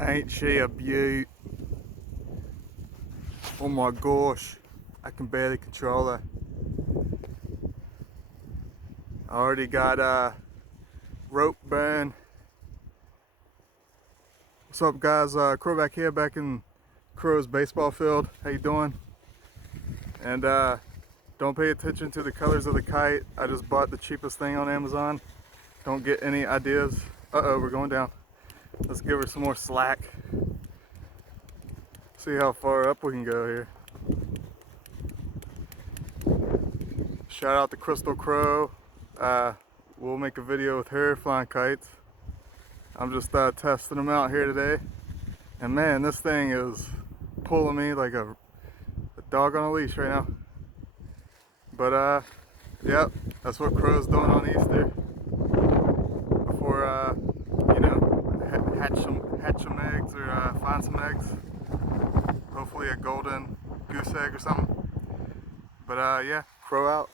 Ain't she a beaut? Oh my gosh, I can barely control her. I already got a rope burn. What's up guys, Crow back here, back in Crow's baseball field. How you doing? And don't pay attention to the colors of the kite. I just bought the cheapest thing on Amazon. Don't get any ideas. Uh-oh, we're going down. Let's give her some more slack. See how far up we can go here. Shout out to Crystal Crow. We'll make a video with her flying kites. I'm just testing them out here today. And man, this thing is pulling me like a dog on a leash right now. But yep, that's what Crow's doing on Easter. Before you know, hatch some eggs or find some eggs. Hopefully a golden goose egg or something. But yeah, Crow out.